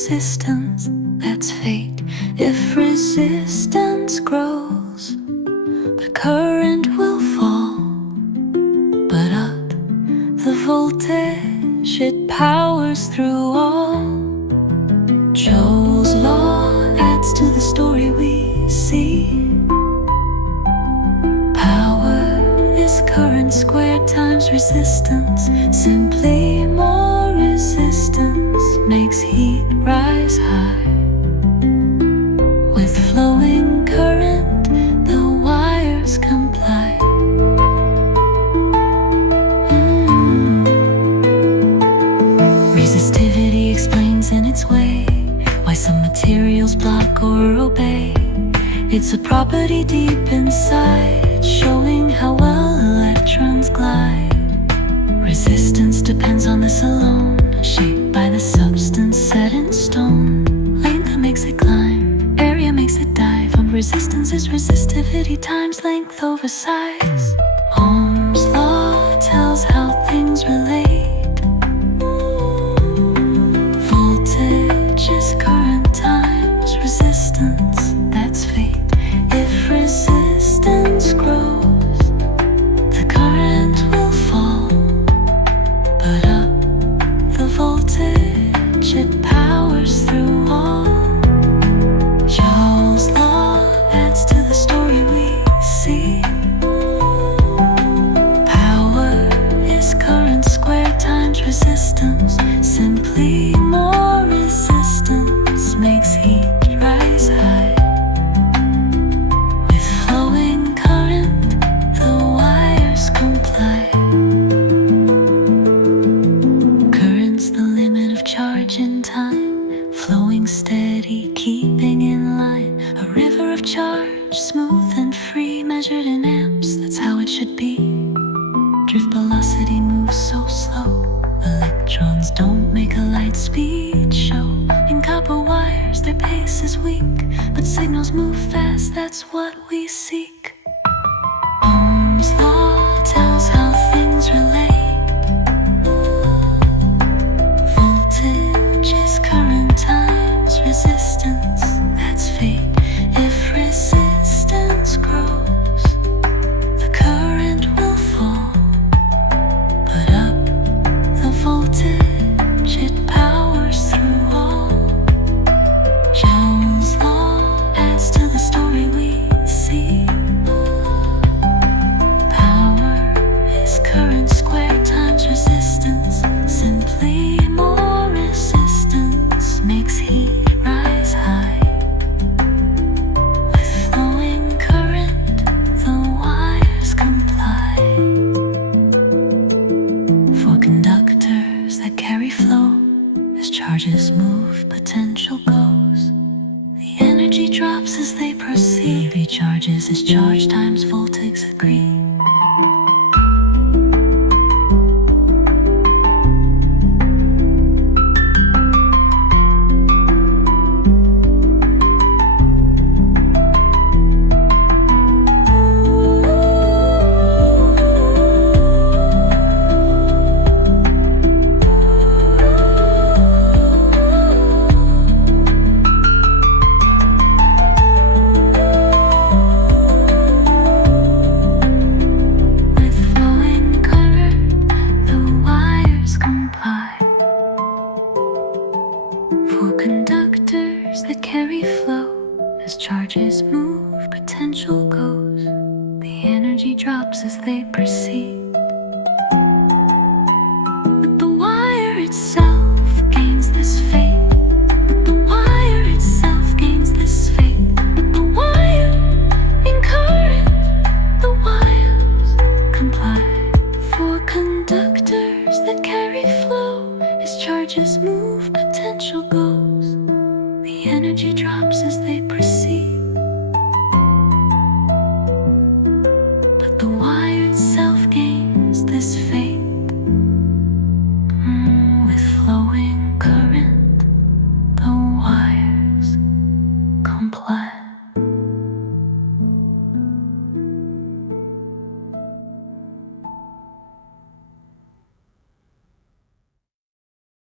resistance, that's fate. If resistance grows, the current will fall, but up the voltage, it powers through all. Joule's law adds to the story we see. Current squared times resistance. Simply more resistance makes heat rise high. With flowing current, the wires comply. Resistivity explains in its way why some materials block or obey. It's a property deep inside, showing how well electrons glide. Resistance depends on this alone, shaped by the substance set in stone. Length makes it climb, area makes it dive. Resistance is resistivity times length over size. Ohm's law tells how things relate. Voltage is current times resistance, that's fate. If resistance grows, the current will fall, but up the voltage, it powers through all. Joule's law adds to the story we see. Power is current squared times resistance. Simply more resistance makes heat rise high. Steady, keeping in line, a river of charge, smooth and free, measured in amps, that's how it should be. Drift velocity moves so slow, electrons don't make a light speed show. In copper wires, their pace is weak, but signals move fast, that's what we seek. Ohm's law tells how things relate. Voltage is current times resistance, that's fate. If resistance grows, the current will fall, but up the voltage, it powers through all. Joule's law adds to the story we see. Power is current squared times resistance. Simply more resistance makes heat rise high. With flowing current, the wires comply. For conductors that carry flow, as charges move, potential goes. The energy drops as they proceed. EV charges as charge times voltage agree. Conductors that carry flow, as charges move, potential goes. The energy drops as they proceed, but the wire itself gains this fate. But the wire itself gains this fate. But the wire in current, the wires comply. For conductors that carry flow, as charges move, potential goes. The energy drops as they proceed, but the wire itself gains this fate. With flowing current, the wires comply.